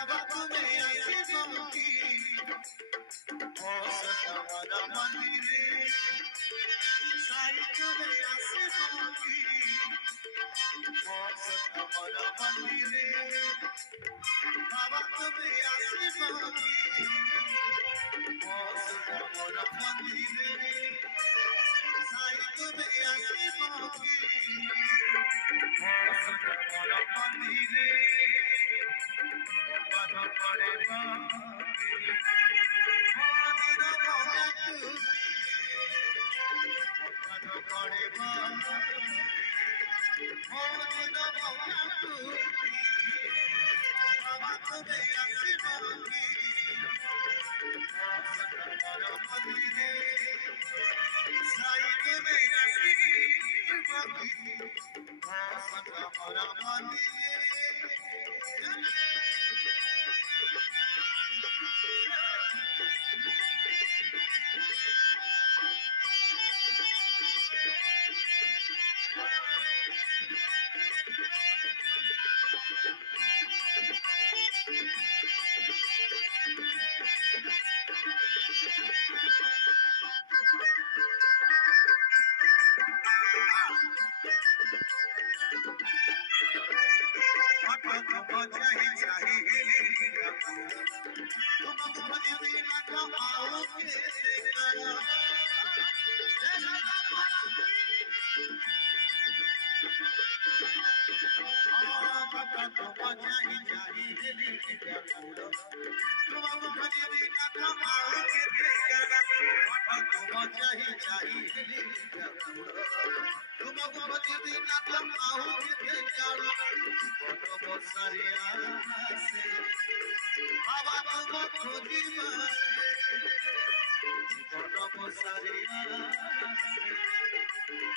बाबा तुम्हें आशीर्वाद की हमारा मंदिरे साई तुम्हें आशीर्वाद की हमारा मंदिरे बाबा तुम्हें आशीर्वाद की हमारा मंदिरे साई तुम्हें आशीर्वाद की हमारा मंदिरे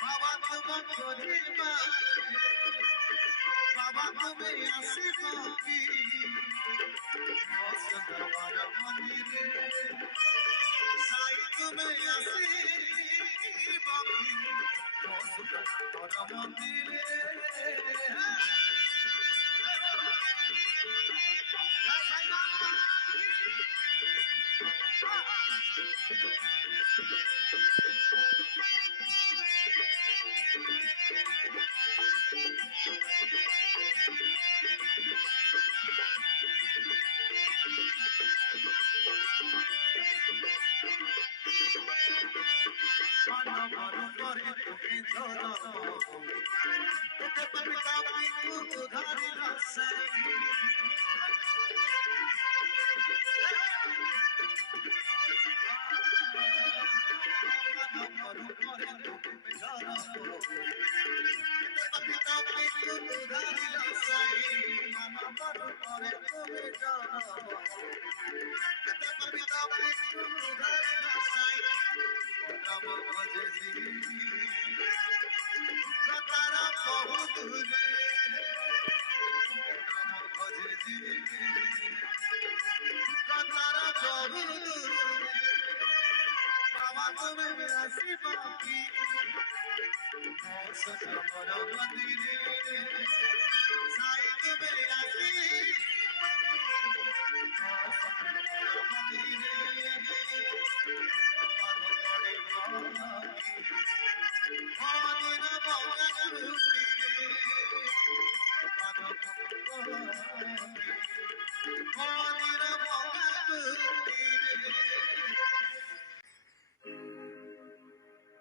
बाबा पड़े बाबा तुम्हें आशीर्वाद की हमारा मंदिरे साई तुम्हें आशीर्वाद की हमारा मंदिरे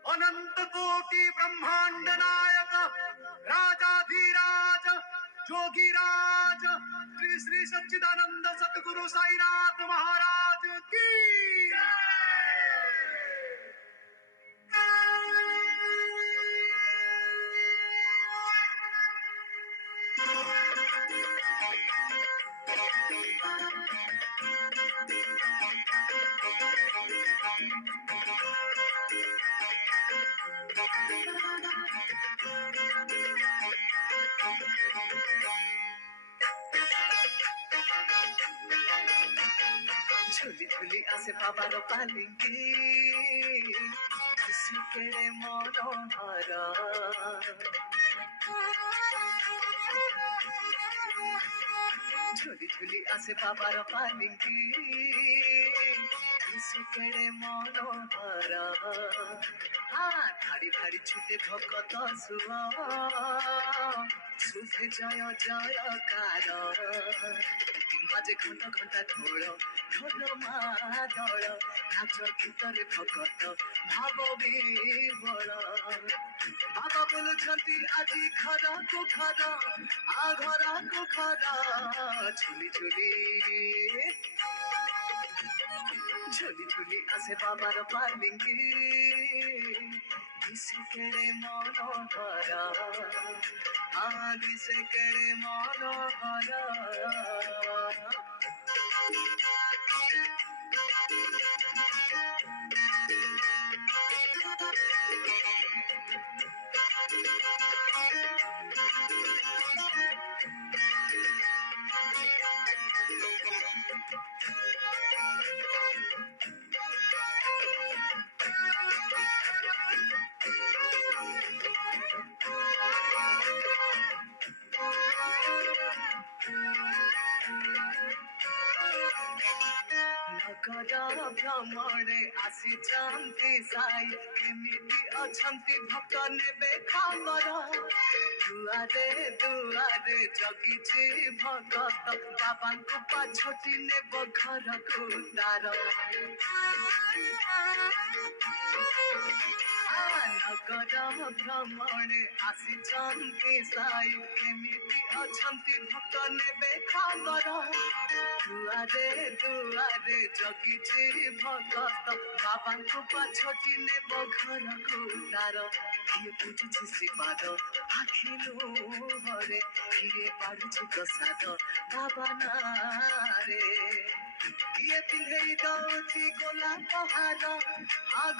अनंत कोटि ब्रह्मांड नायक राजाधिराज जोगीराज श्री श्री सच्चिदानंद सद्गुरु साईनाथ महाराज की झुली झुली आसे बाबार पालिंगी खुशी केड़े मनोहरा ঝুলি ঝুলি আসে বাবার পালিঙ্কি সে কেড়ে মনোহরা ধাড়ি ধাড়ি ছুটে ভকত সুয়া শুভে জয় জয়কার বাজে ঘণ্টা ঘণ্টা ঢোল ঢোল মাদଳ নাচ ଗୀତରେ ଭକତ ଭାବ ବିହ୍ୱଳ ବାବା ବୋଲୁଛନ୍ତି ଆଜି ଘରକୁ ଘର ଘରକୁ ଘର ଝୁଲି ଝୁଲି ঝুলি ঝুলি আসে বাবার পালিঙ্কি দিশে কেড়ে মনোহরা দিশে কেড়ে মনোহরা নগর ভ্রমণে আসিଛନ୍ତି ସାଇ କେମିତି ଅଛନ୍ତି ଭକ୍ତ ନେବେ ଖବର ଦୁଆରେ ଦୁଆରେ ଜଗିଛି ଭଗତ ବାବାଙ୍କୁ ପାଛୋଟି ନେବ ଘରକୁ ତାର ନଗର ଭ୍ରମଣେ ଆସିଛନ୍ତି ସାଇ କେମିତି ଅଛନ୍ତି ଭକ୍ତ ନେବେ ଖବର ଦୁଆରେ ଦୁଆରେ ଜଗିଛି ଭଗତ ବାବାଙ୍କୁ ପାଛୋଟି ନେବ ଘରକୁ ତାର କିଏ ବୁଝୁଛି ଶ୍ରୀପାଦ ଆଖି ଲୁହରେ କିଏ ପାଢୁଛି ପ୍ରସାଦ ବାବା ନାରେ କିଏ ପିନ୍ଧେଇ ଦଉଛି ଗୋଲାପ ହାର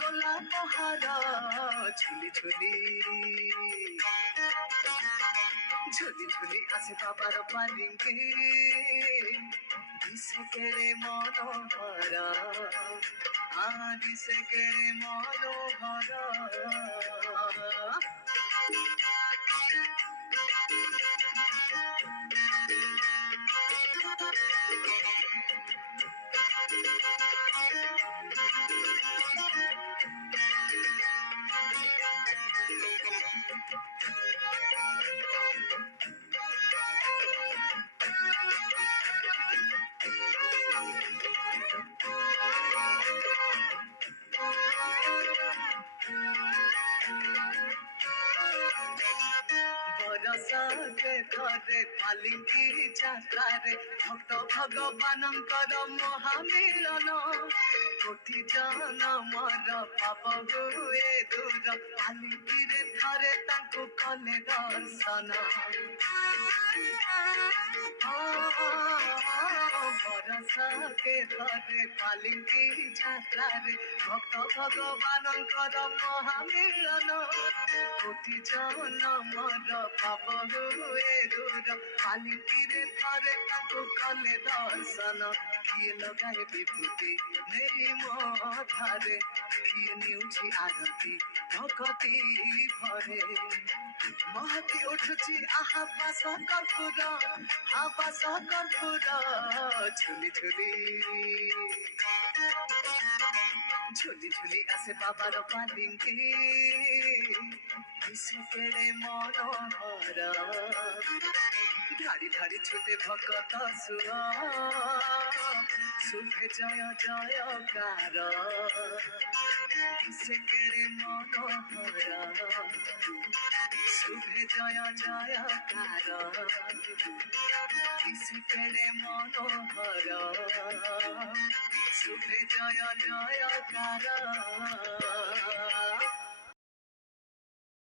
ଗୋଲାପ ହାର ଝୁଲି ଝୁଲି ঝুলি ঝুলি আসে বাবার পালিঙ্কি দিশে কেড়ে মনোহরা দিশে কেড়ে মনোহরা ବରଷକେ ଥରେ ପାଲିଙ୍କି ଯାତ୍ରାରେ ଭକ୍ତ ଭଗବାନଙ୍କର ମହାମିଳନ କୋଟି ଜନମର ପାପ ହୁଏ ଦୂର ପାଲିଙ୍କିରେ ଥରେ ତାଙ୍କୁ କଲେ ଦର୍ଶନ ବରଷକେ ଥରେ ପାଲିଙ୍କି ଯାତ୍ରାରେ ଭକ୍ତ ଭଗବାନଙ୍କର ମହାମିଳନ କୋଟି ଜନମର ପାପ ହୁଏ ଦୂର ପାଲିଙ୍କିରେ ଥରେ ତାଙ୍କୁ କଲେ ଦର୍ଶନ କିଏ ଲଗାଏ ବିଭୂତି ନେଇ ମଥାରେ କିଏ ନେଉଛି ଆରତି ଭକତି ଭରେ ମହକି ଉଠୁଛି ଆହା ବାସ କର୍ପୂର ବାସ କର୍ପୂର ঝুলি ঝুলি ঝুলি ঝুলি আসে বাবার পালিঙ্কি দিশে কেড়ে মনোহরা ধাড়ি ধাড়ি ছুটে ভকত সুয়া শুভে জয় জয়কার দিশে কেড়ে মনোহরা শুভে জয় জয়কার দিশে কেড়ে মনোহরা শুভে জয় জয়কার